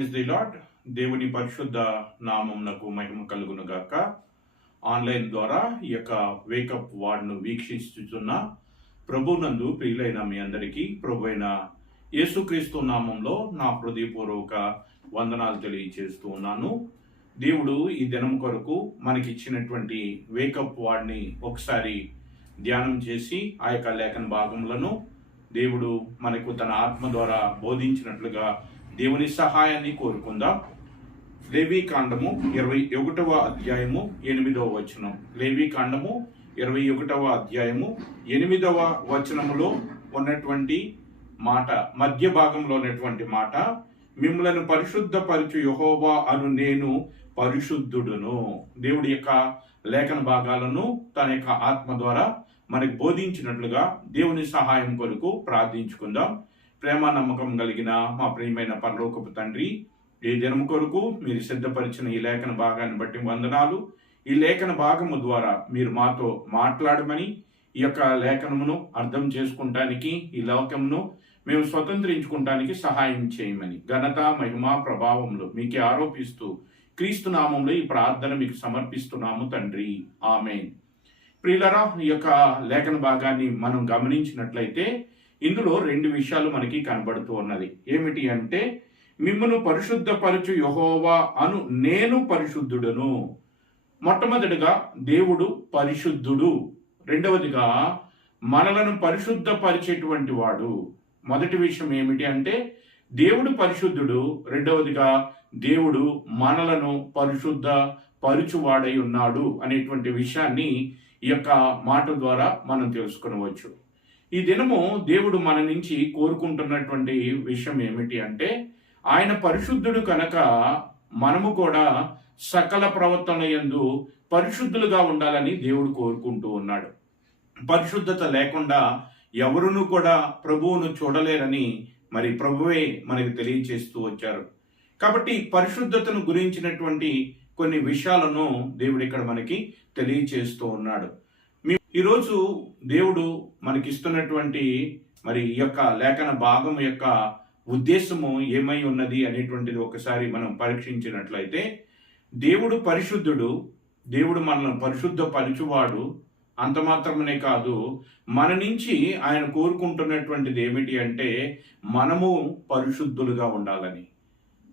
Is the దేవుని పరిశుద్ధ నామంనకు మహిమ కలుగును గాక ఆన్లైన్ ద్వారా ఈ యొక్క వేకప్ వార్డ్ను వీక్షిస్తున్న ప్రభునందు ప్రియులైన మీ అందరికీ ప్రభు అయిన యేసుక్రీస్తు నామంలో నా హృదయపూర్వక వందనాలు తెలియజేస్తూ ఉన్నాను. దేవుడు ఈ దినం కొరకు మనకి ఇచ్చినటువంటి వేకప్ వార్డ్ని ఒకసారి ధ్యానం చేసి ఆ యొక్క లేఖన భాగములను దేవుడు మనకు తన ఆత్మ ద్వారా బోధించినట్లుగా దేవుని సహాయాన్ని కోరుకుందాం. లేవీ కాండము ఇరవై ఒకటవ అధ్యాయము ఎనిమిదవ వచనం. లేవీ కాండము ఇరవై ఒకటవ అధ్యాయము ఎనిమిదవ వచనములో ఉన్నటువంటి మాట మధ్య భాగంలో ఉన్నటువంటి మాట మిమ్మలను పరిశుద్ధపరచు యహోవా అను నేను పరిశుద్ధుడును. దేవుడి యొక్క లేఖన భాగాలను తన యొక్క ఆత్మ ద్వారా మనకు బోధించినట్లుగా దేవుని సహాయం కొరకు ప్రార్థించుకుందాం. ప్రేమ నమ్మకం కలిగిన మా ప్రియమైన పరలోకపు తండ్రి ఈ దినం కొరకు మీరు సిద్ధపరిచిన ఈ లేఖన భాగాన్ని బట్టి వందనాలు. ఈ లేఖన భాగము ద్వారా మీరు మాతో మాట్లాడమని ఈ యొక్క లేఖనమును అర్థం చేసుకుంటానికి ఈ లోకమును మేము స్వతంత్రించుకుంటానికి సహాయం చేయమని. ఘనత మహిమ ప్రభావంలో మీకే ఆరోపిస్తూ క్రీస్తు నామంలో ఈ ప్రార్థన మీకు సమర్పిస్తున్నాము తండ్రి. ఆమె ప్రియులరా ఈ యొక్క లేఖన భాగాన్ని మనం గమనించినట్లయితే ఇందులో రెండు విషయాలు మనకి కనబడుతూ ఉన్నది. ఏమిటి అంటే మిమ్మను పరిశుద్ధపరచు యహోవా అను నేను పరిశుద్ధుడును. మొట్టమొదటిగా దేవుడు పరిశుద్ధుడు. రెండవదిగా మనలను పరిశుద్ధపరిచేటువంటి వాడు. మొదటి విషయం ఏమిటి అంటే దేవుడు పరిశుద్ధుడు. రెండవదిగా దేవుడు మనలను పరిశుద్ధ పరుచువాడై ఉన్నాడు అనేటువంటి విషయాన్ని ఈ యొక్క మాట ద్వారా మనం తెలుసుకునవచ్చు. ఈ దినము దేవుడు మన నుంచి కోరుకుంటున్నటువంటి విషయం ఏమిటి అంటే ఆయన పరిశుద్ధుడు కనుక మనము కూడా సకల ప్రవర్తన యందు పరిశుద్ధులుగా ఉండాలని దేవుడు కోరుకుంటూ ఉన్నాడు. పరిశుద్ధత లేకుండా ఎవరును కూడా ప్రభువును చూడలేరని మరి ప్రభువే మనకి తెలియచేస్తూ వచ్చారు. కాబట్టి పరిశుద్ధతను గురించినటువంటి కొన్ని విషయాలను దేవుడు ఇక్కడ మనకి తెలియచేస్తూ ఉన్నాడు. ఈరోజు దేవుడు మనకిస్తున్నటువంటి మరి ఈ యొక్క లేఖన భాగం యొక్క ఉద్దేశము ఏమై ఉన్నది అనేటువంటిది ఒకసారి మనం పరీక్షించినట్లయితే దేవుడు పరిశుద్ధుడు దేవుడు మనల్ని పరిశుద్ధపరచువాడు అంత మాత్రమే కాదు. మన నుంచి ఆయన కోరుకుంటున్నటువంటిది ఏమిటి అంటే మనము పరిశుద్ధులుగా ఉండాలని.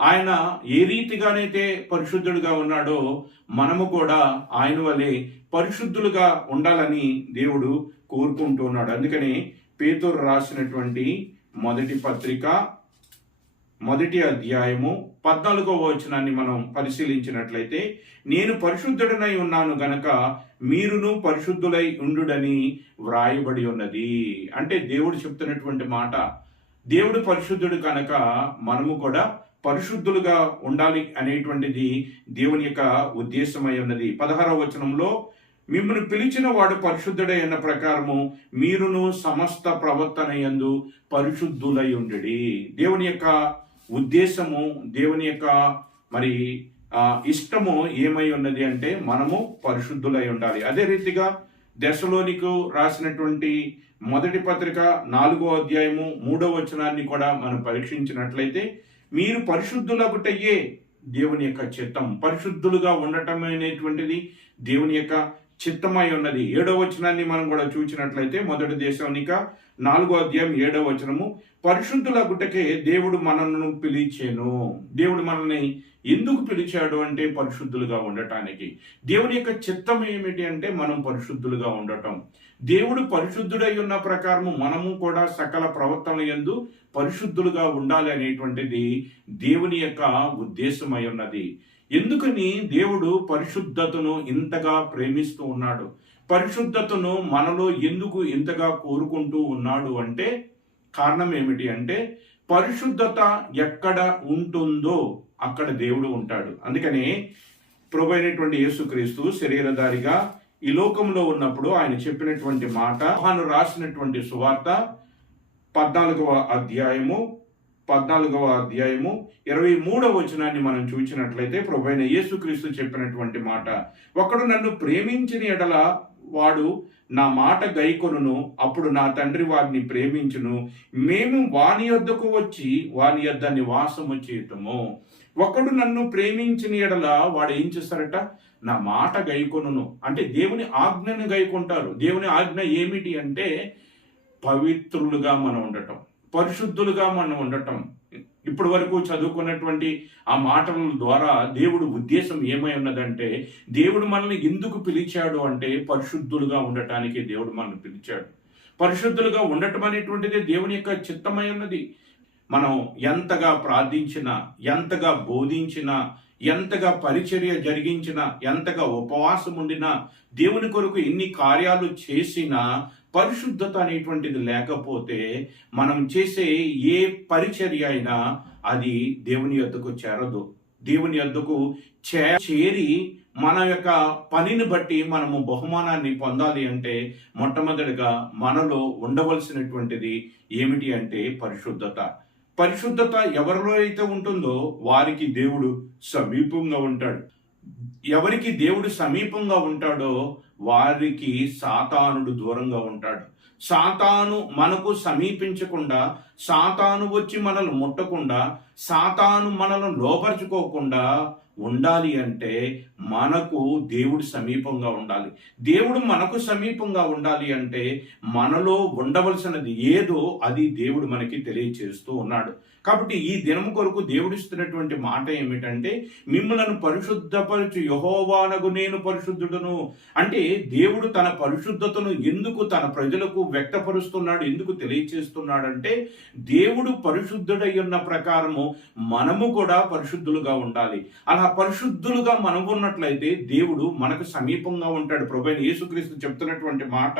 ఆయన ఏ రీతిగానైతే పరిశుద్ధుడుగా ఉన్నాడో మనము కూడా ఆయన వలె పరిశుద్ధులుగా ఉండాలని దేవుడు కోరుకుంటున్నాడు అందుకని పేతురు రాసినటువంటి మొదటి పత్రిక మొదటి అధ్యాయము పద్నాలుగో వచనాన్ని మనం పరిశీలించినట్లయితే నేను పరిశుద్ధుడనై ఉన్నాను గనక మీరును పరిశుద్ధులై ఉండుడని వ్రాయబడి ఉన్నది. అంటే దేవుడు చెప్తున్నటువంటి మాట దేవుడు పరిశుద్ధుడు కనుక మనము కూడా పరిశుద్ధులుగా ఉండాలి అనేటువంటిది దేవుని యొక్క ఉద్దేశమై ఉన్నది. పదహారవ వచనంలో మిమ్మల్ని పిలిచిన వాడు పరిశుద్ధుడే అన్న ప్రకారము మీరును సమస్త ప్రవర్తన యందు పరిశుద్ధులై ఉండడి. దేవుని యొక్క ఉద్దేశము దేవుని యొక్క మరి ఇష్టము ఏమై ఉన్నది అంటే మనము పరిశుద్ధులై ఉండాలి. అదే రీతిగా దశలోనికు రాసినటువంటి మొదటి పత్రిక నాలుగో అధ్యాయము మూడో వచనాన్ని కూడా మనం పరీక్షించినట్లయితే మీరు పరిశుద్ధులగుటయ్యే దేవుని యొక్క చిత్తం. పరిశుద్ధులుగా ఉండటం అనేటువంటిది దేవుని యొక్క చిత్తమై ఉన్నది. ఏడో వచనాన్ని మనం కూడా చూసినట్లయితే మొదటి దేశానిక నాలుగో అధ్యాయం ఏడో వచనము పరిశుద్ధుల గుట్టకే దేవుడు మనల్ని పిలిచాను. దేవుడు మనల్ని ఎందుకు పిలిచాడు అంటే పరిశుద్ధులుగా ఉండటానికి. దేవుని యొక్క చిత్తం ఏమిటి అంటే మనం పరిశుద్ధులుగా ఉండటం. దేవుడు పరిశుద్ధుడై ఉన్న ప్రకారము మనము కూడా సకల ప్రవర్తన యందు పరిశుద్ధులుగా ఉండాలి అనేటువంటిది దేవుని యొక్క ఉద్దేశమై ఉన్నది. ఎందుకని దేవుడు పరిశుద్ధతను ఇంతగా ప్రేమిస్తూ ఉన్నాడు? పరిశుద్ధతను మనలో ఎందుకు ఇంతగా కోరుకుంటూ ఉన్నాడు అంటే కారణం ఏమిటి అంటే పరిశుద్ధత ఎక్కడ ఉంటుందో అక్కడ దేవుడు ఉంటాడు. అందుకనే ప్రభు అయినటువంటి యేసుక్రీస్తు శరీరధారిగా ఈ లోకంలో ఉన్నప్పుడు ఆయన చెప్పినటువంటి మాట తాను రాసినటువంటి సువార్త పద్నాలుగవ అధ్యాయము పద్నాలుగవ అధ్యాయము ఇరవై మూడవ వచనాన్ని మనం చూసినట్లయితే ప్రభు అయిన యేసుక్రీస్తు చెప్పినటువంటి మాట ఒకడు నన్ను ప్రేమించిన ఎడల వాడు నా మాట గైకొనును అప్పుడు నా తండ్రి వారిని ప్రేమించును. మేము వాని యొద్దకు వచ్చి వాని యొద్ద నివాసము చేయటము ఒకడు నన్ను ప్రేమించిన ఎడల వాడు ఏం చేస్తారట? నా మాట గైకొనును. అంటే దేవుని ఆజ్ఞను గైకొంటారు. దేవుని ఆజ్ఞ ఏమిటి అంటే పవిత్రులుగా మనం ఉండటం. పరిశుద్ధులుగా మనం ఉండటం. ఇప్పటి వరకు చదువుకున్నటువంటి ఆ మాటల ద్వారా దేవుడు ఉద్దేశం ఏమై ఉన్నదంటే దేవుడు మనల్ని ఎందుకు పిలిచాడు అంటే పరిశుద్ధులుగా ఉండటానికి దేవుడు మనల్ని పిలిచాడు. పరిశుద్ధులుగా ఉండటం అనేటువంటిది దేవుని యొక్క చిత్తమై ఉన్నది. మనం ఎంతగా ప్రార్థించినా ఎంతగా బోధించినా ఎంతగా పరిచర్య జరిగించినా ఎంతగా ఉపవాసం ఉండినా దేవుని కొరకు ఎన్ని కార్యాలు చేసినా పరిశుద్ధత అనేటువంటిది లేకపోతే మనం చేసే ఏ పరిచర్య అయినా అది దేవుని యొద్దకు చేరదు. దేవుని యొద్దకు చే చేరి మన యొక్క పనిని బట్టి మనము బహుమానాన్ని పొందాలి అంటే మొట్టమొదటిగా మనలో ఉండవలసినటువంటిది ఏమిటి అంటే పరిశుద్ధత. పరిశుద్ధత ఎవరిలో అయితే ఉంటుందో వారికి దేవుడు సమీపంగా ఉంటాడు. ఎవరికి దేవుడు సమీపంగా ఉంటాడో వారికి సాతానుడు దూరంగా ఉంటాడు. సాతాను మనకు సమీపించకుండా సాతాను వచ్చి మనల్ని ముట్టకుండా సాతాను మనల్ని లోపరుచుకోకుండా ఉండాలి అంటే మనకు దేవుడు సమీపంగా ఉండాలి. దేవుడు మనకు సమీపంగా ఉండాలి అంటే మనలో ఉండవలసినది ఏదో అది దేవుడు మనకి తెలియచేస్తూ ఉన్నాడు. కాబట్టి ఈ దినము కొరకు దేవుడిస్తున్నటువంటి మాట ఏమిటంటే మిమ్మలను పరిశుద్ధపరచు యహోవానగు నేను పరిశుద్ధుడను. అంటే దేవుడు తన పరిశుద్ధతను ఎందుకు తన ప్రజలకు వ్యక్తపరుస్తున్నాడు ఎందుకు తెలియచేస్తున్నాడంటే దేవుడు పరిశుద్ధుడై ఉన్న ప్రకారము మనము కూడా పరిశుద్ధులుగా ఉండాలి. అలా పరిశుద్ధులుగా మనం ఉన్నట్లయితే దేవుడు మనకు సమీపంగా ఉంటాడు. ప్రభు యేసుక్రీస్తు చెప్తున్నటువంటి మాట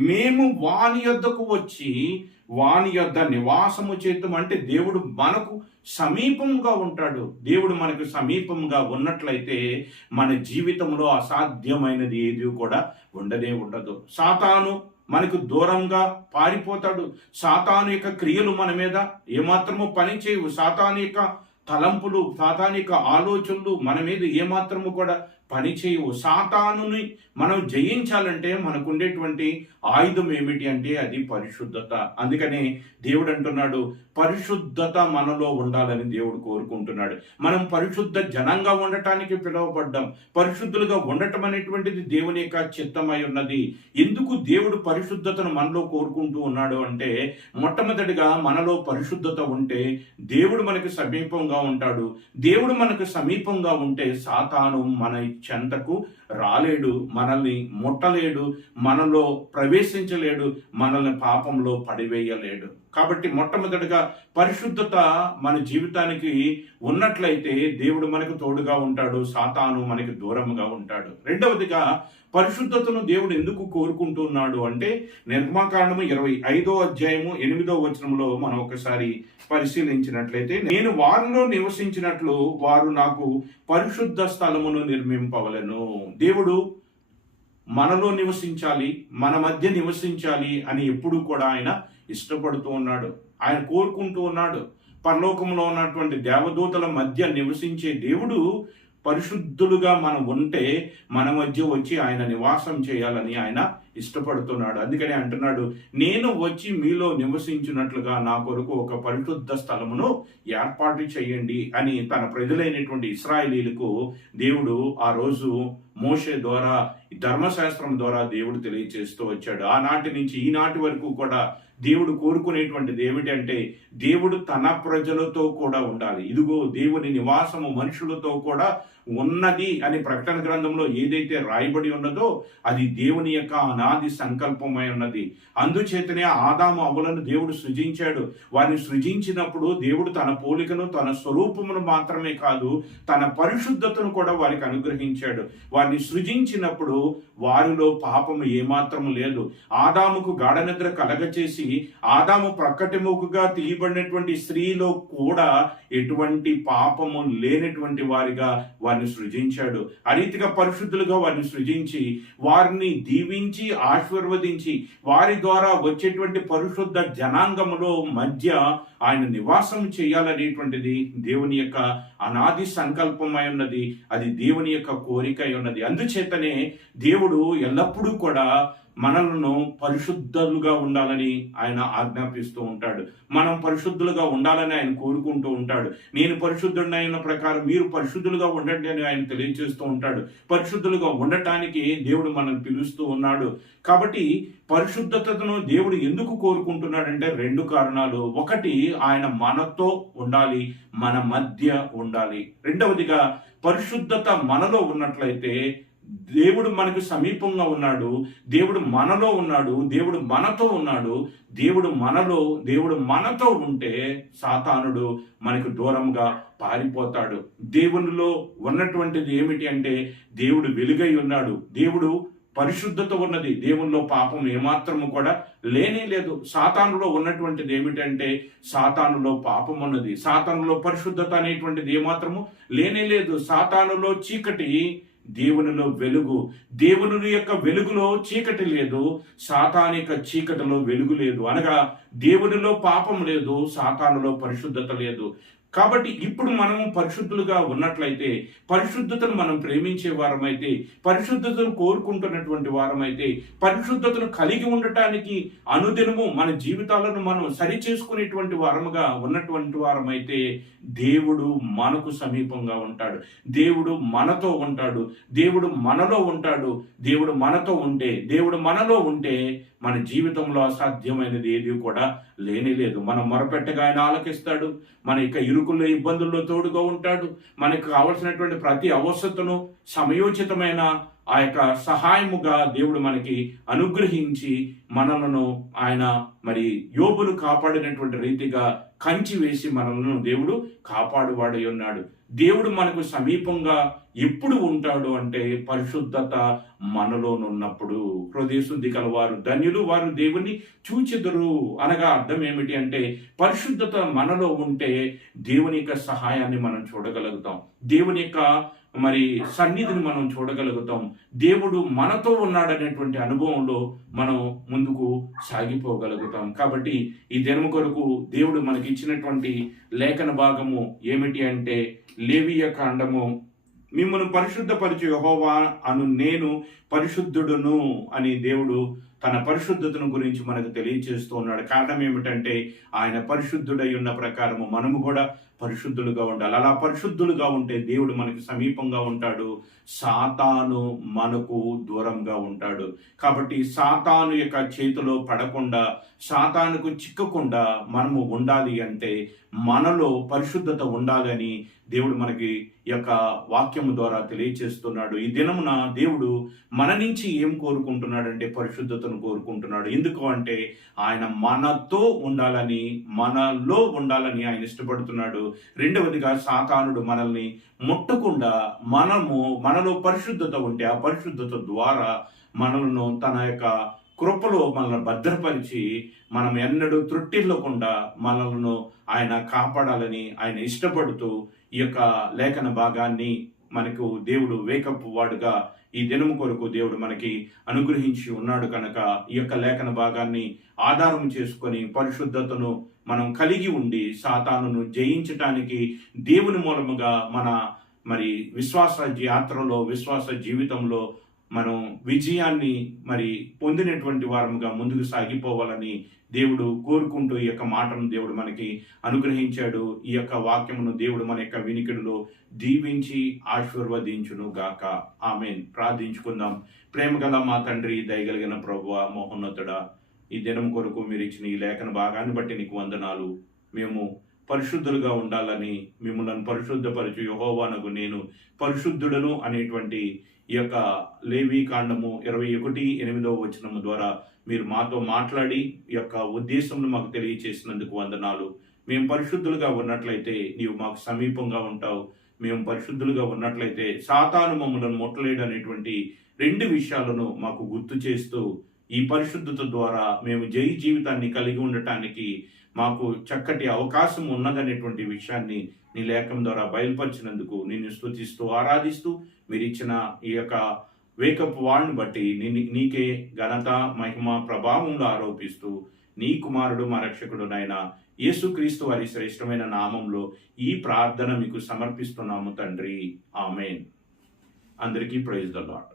మేము వాని యొద్దకు వచ్చి వాని యొద్ద నివాసము చేద్దాం అంటే దేవుడు మనకు సమీపంగా ఉంటాడు. దేవుడు మనకు సమీపంగా ఉన్నట్లయితే మన జీవితంలో అసాధ్యమైనది ఏది కూడా ఉండనే ఉండదు. సాతాను మనకు దూరంగా పారిపోతాడు. సాతాను యొక్క క్రియలు మన మీద ఏమాత్రము పని చేయవు. సాతాను యొక్క తలంపులు సాతానిక ఆలోచనలు మన మీద ఏమాత్రము కూడా పనిచేయవు సాతానుని మనం జయించాలంటే మనకుండేటువంటి ఆయుధం ఏమిటి అంటే అది పరిశుద్ధత. అందుకనే దేవుడు అంటున్నాడు పరిశుద్ధత మనలో ఉండాలని దేవుడు కోరుకుంటున్నాడు. మనం పరిశుద్ధ జనంగా ఉండటానికి పిలువబడ్డాం. పరిశుద్ధులుగా ఉండటం అనేటువంటిది దేవుని యొక్క చిత్తమై ఉన్నది. ఎందుకు దేవుడు పరిశుద్ధతను మనలో కోరుకుంటూ ఉన్నాడు అంటే మొట్టమొదటిగా మనలో పరిశుద్ధత ఉంటే దేవుడు మనకు సమీపంగా ఉంటాడు. దేవుడు మనకు సమీపంగా ఉంటే సాతాను మన చెంతకు రాలేడు మనల్ని ముట్టలేడు మనలో ప్రవేశించలేడు మనల్ని పాపంలో పడివేయలేడు. కాబట్టి మొట్టమొదటిగా పరిశుద్ధత మన జీవితానికి ఉన్నట్లయితే దేవుడు మనకు తోడుగా ఉంటాడు సాతాను మనకి దూరంగా ఉంటాడు. రెండవదిగా పరిశుద్ధతను దేవుడు ఎందుకు కోరుకుంటున్నాడు అంటే నిర్మాకాండము ఇరవై ఐదో అధ్యాయము ఎనిమిదో వచనంలో మనం ఒకసారి పరిశీలించినట్లయితే నేను వారిలో నివసించినట్లు వారు నాకు పరిశుద్ధ స్థలమును నిర్మింపవలను. దేవుడు మనలో నివసించాలి మన మధ్య నివసించాలి అని ఎప్పుడు కూడా ఆయన ఇష్టపడుతూ ఉన్నాడు. ఆయన కోరుకుంటూ ఉన్నాడు. పరలోకంలో ఉన్నటువంటి దేవదూతల మధ్య నివసించే దేవుడు పరిశుద్ధులుగా మనం ఉంటే మన మధ్య వచ్చి ఆయన నివాసం చేయాలని ఆయన ఇష్టపడుతున్నాడు. అందుకని అంటున్నాడు నేను వచ్చి మీలో నివసించినట్లుగా నా కొరకు ఒక పరిశుద్ధ స్థలమును ఏర్పాటు చేయండి అని తన ప్రజలైనటువంటి ఇస్రాయలీలకు దేవుడు ఆ రోజు మోషే ద్వారా ధర్మశాస్త్రం ద్వారా దేవుడు తెలియచేస్తూ వచ్చాడు. ఆనాటి నుంచి ఈనాటి వరకు కూడా దేవుడు కోరుకునేటువంటిది ఏమిటంటే దేవుడు తన ప్రజలతో కూడా ఉండాలి. ఇదిగో దేవుని నివాసము మనుషులతో కూడా ఉన్నది అని ప్రకటన గ్రంథంలో ఏదైతే రాయబడి ఉన్నదో అది దేవుని యొక్క అనాది సంకల్పమై ఉన్నది. అందుచేతనే ఆదాము అవులను దేవుడు సృజించాడు. వారిని సృజించినప్పుడు దేవుడు తన పోలికను తన స్వరూపమును మాత్రమే కాదు తన పరిశుద్ధతను కూడా వారికి అనుగ్రహించాడు. వారిని సృజించినప్పుడు వారిలో పాపము ఏమాత్రము లేదు. ఆదాముకు గాఢనిద్ర కలగచేసి ఆదాము ప్రక్కటిముఖగా తీయబడినటువంటి స్త్రీలో కూడా ఎటువంటి పాపము లేనటువంటి వారిగా వారి వారిని సృజించాడు. ఆ రీతిగా పరిశుద్ధులుగా వారిని సృజించి వారిని దీవించి ఆశీర్వదించి వారి ద్వారా వచ్చేటువంటి పరిశుద్ధ జనాంగములో మధ్య ఆయన నివాసం చేయాలనేటువంటిది దేవుని యొక్క అనాది సంకల్పమై ఉన్నది. అది దేవుని యొక్క కోరిక అయి ఉన్నది. అందుచేతనే దేవుడు ఎల్లప్పుడూ కూడా మనలను పరిశుద్ధులుగా ఉండాలని ఆయన ఆజ్ఞాపిస్తూ ఉంటాడు. మనం పరిశుద్ధులుగా ఉండాలని ఆయన కోరుకుంటూ ఉంటాడు. నేను పరిశుద్ధుడిని అయిన ప్రకారం మీరు పరిశుద్ధులుగా ఉండండి అని ఆయన తెలియజేస్తూ ఉంటాడు. పరిశుద్ధులుగా ఉండటానికి దేవుడు మనల్ని పిలుస్తూ ఉన్నాడు. కాబట్టి పరిశుద్ధతను దేవుడు ఎందుకు కోరుకుంటున్నాడంటే రెండు కారణాలు. ఒకటి ఆయన మనతో ఉండాలి మన మధ్య ఉండాలి. రెండవదిగా పరిశుద్ధత మనలో ఉన్నట్లయితే దేవుడు మనకు సమీపంగా ఉన్నాడు దేవుడు మనలో ఉన్నాడు దేవుడు మనతో ఉన్నాడు దేవుడు మనలో దేవుడు మనతో ఉంటే సాతానుడు మనకు దూరంగా పారిపోతాడు. దేవునిలో ఉన్నటువంటిది ఏమిటి అంటే దేవుడు వెలుగై ఉన్నాడు. దేవుడు పరిశుద్ధత ఉన్నది. దేవునిలో పాపం ఏమాత్రము కూడా లేనే లేదు. సాతానులో ఉన్నటువంటిది ఏమిటంటే సాతానులో పాపం ఉన్నది. సాతానులో పరిశుద్ధత అనేటువంటిది ఏమాత్రము లేనే లేదు. సాతానులో చీకటి దేవునిలో వెలుగు దేవుని యొక్క వెలుగులో చీకటి లేదు సాతానిక చీకటిలో వెలుగు లేదు అనగా దేవునిలో పాపం లేదు సాతానులో పరిశుద్ధత లేదు. కాబట్టి ఇప్పుడు మనము పరిశుద్ధులుగా ఉన్నట్లయితే పరిశుద్ధతను మనం ప్రేమించే వారమైతే పరిశుద్ధతను కోరుకుంటున్నటువంటి వారమైతే పరిశుద్ధతను కలిగి ఉండటానికి అనుదినము మన జీవితాలను మనం సరి చేసుకునేటువంటి వారముగా ఉన్నటువంటి వారమైతే దేవుడు మనకు సమీపంగా ఉంటాడు. దేవుడు మనతో ఉంటాడు. దేవుడు మనలో ఉంటాడు. దేవుడు మనతో ఉంటే దేవుడు మనలో ఉంటే మన జీవితంలో అసాధ్యమైనది ఏది కూడా లేని లేదు మనం మొరపెట్టగా ఆయన ఆలకిస్తాడు. మన యొక్క ఇరుకుల్లో ఇబ్బందుల్లో తోడుగా ఉంటాడు. మనకు కావలసినటువంటి ప్రతి అవసరతను సమయోచితమైన ఆ యొక్క సహాయముగా దేవుడు మనకి అనుగ్రహించి మనలను ఆయన మరి యోబును కాపాడినటువంటి రీతిగా కంచి వేసి మనలను దేవుడు కాపాడువాడై ఉన్నాడు. దేవుడు మనకు సమీపంగా ఎప్పుడు ఉంటాడు అంటే పరిశుద్ధత మనలోనున్నప్పుడు. హృదయ శుద్ధి కలవారు ధన్యులు వారు దేవుణ్ణి చూచెదరు అనగా అర్థం ఏమిటి అంటే పరిశుద్ధత మనలో ఉంటే దేవుని యొక్క సహాయాన్ని మనం చూడగలుగుతాం. దేవుని యొక్క మరి సన్నిధిని మనం చూడగలుగుతాం. దేవుడు మనతో ఉన్నాడనేటువంటి అనుభవంలో మనం ముందుకు సాగిపోగలుగుతాం. కాబట్టి ఈ దినం కొరకు దేవుడు మనకి ఇచ్చినటువంటి లేఖన భాగము ఏమిటి అంటే లేవియ కాండము. మిమ్మల్ని పరిశుద్ధపరిచి యహోవా అను నేను పరిశుద్ధుడును అని దేవుడు తన పరిశుద్ధతను గురించి మనకు తెలియచేస్తూ ఉన్నాడు. కారణం ఏమిటంటే ఆయన పరిశుద్ధుడై ఉన్న ప్రకారము మనము కూడా పరిశుద్ధులుగా ఉండాలి. అలా పరిశుద్ధులుగా ఉంటే దేవుడు మనకి సమీపంగా ఉంటాడు. సాతాను మనకు దూరంగా ఉంటాడు. కాబట్టి సాతాను యొక్క చేతిలో పడకుండా సాతానుకు చిక్కకుండా మనము ఉండాలి అంటే మనలో పరిశుద్ధత ఉండాలని దేవుడు మనకి యొక్క వాక్యము ద్వారా తెలియచేస్తున్నాడు. ఈ దినమున దేవుడు మన నుంచి ఏం కోరుకుంటున్నాడంటే పరిశుద్ధతను కోరుకుంటున్నాడు. ఎందుకు అంటే ఆయన మనతో ఉండాలని మనలో ఉండాలని ఆయన ఇష్టపడుతున్నాడు. రెండవదిగా సాతానుడు మనల్ని ముట్టకుండా మనము మనలో పరిశుద్ధత ఉంటే ఆ పరిశుద్ధత ద్వారా మనలను తన యొక్క కృపలో మనల్ని భద్రపరిచి మనం ఎన్నడూ త్రుట్టిల్లకుండా మనలను ఆయన కాపాడాలని ఆయన ఇష్టపడుతూ ఈ యొక్క లేఖన భాగాన్ని మనకు దేవుడు వేకప్ వాడుగా ఈ దినము కొరకు దేవుడు మనకి అనుగ్రహించి ఉన్నాడు కనుక ఈ యొక్క లేఖన భాగాన్ని ఆధారం చేసుకొని పరిశుద్ధతను మనం కలిగి ఉండి సాతానును జయించటానికి దేవుని మూలముగా మన మరి విశ్వాస యాత్రలో విశ్వాస జీవితంలో మనం విజయాన్ని మరి పొందినటువంటి వారముగా ముందుకు సాగిపోవాలని దేవుడు కోరుకుంటూ ఈ యొక్క మాటను దేవుడు మనకి అనుగ్రహించాడు. ఈ యొక్క వాక్యమును దేవుడు మన యొక్క వినికిడిలో దీవించి ఆశీర్వదించును గాక ఆమెన్. ప్రార్థించుకుందాం. ప్రేమ గల మా తండ్రి దయగలిగిన ప్రభువ మహోన్నతుడా ఈ దినం కొరకు మీరు ఇచ్చిన ఈ లేఖన భాగాన్ని బట్టి నీకు వందనాలు. మేము పరిశుద్ధులుగా ఉండాలని మిమ్మల్ని పరిశుద్ధపరచు యహోవానకు నేను పరిశుద్ధుడను అనేటువంటి ఈ యొక్క లేవీ కాండము ఇరవై ఒకటి ఎనిమిదవ వచనము ద్వారా మీరు మాతో మాట్లాడి ఈ యొక్క ఉద్దేశంను మాకు తెలియచేసినందుకు వందనాలు. మేము పరిశుద్ధులుగా ఉన్నట్లయితే నీవు మాకు సమీపంగా ఉంటావు. మేము పరిశుద్ధులుగా ఉన్నట్లయితే సాతాను మమ్మలను ముట్టలేడు అనేటువంటి రెండు విషయాలను మాకు గుర్తు చేస్తూ ఈ పరిశుద్ధత ద్వారా మేము జై జీవితాన్ని కలిగి ఉండటానికి మాకు చక్కటి అవకాశం ఉన్నదనేటువంటి విషయాన్ని నీ లేఖం ద్వారా బయలుపరిచినందుకు నిన్ను స్థుతిస్తూ ఆరాధిస్తూ మీరు ఇచ్చిన ఈ యొక్క వేకప్ వాళ్ళని బట్టి నీ- నీకే ఘనత మహిమ ప్రభావంలో ఆరోపిస్తూ నీ కుమారుడు మా రక్షకుడు నాయన యేసుక్రీస్తు వారి శ్రేష్టమైన నామంలో ఈ ప్రార్థన మీకు సమర్పిస్తున్నాము తండ్రి. ఆమెన్. అందరికీ ప్రైజ్ ద లాడ్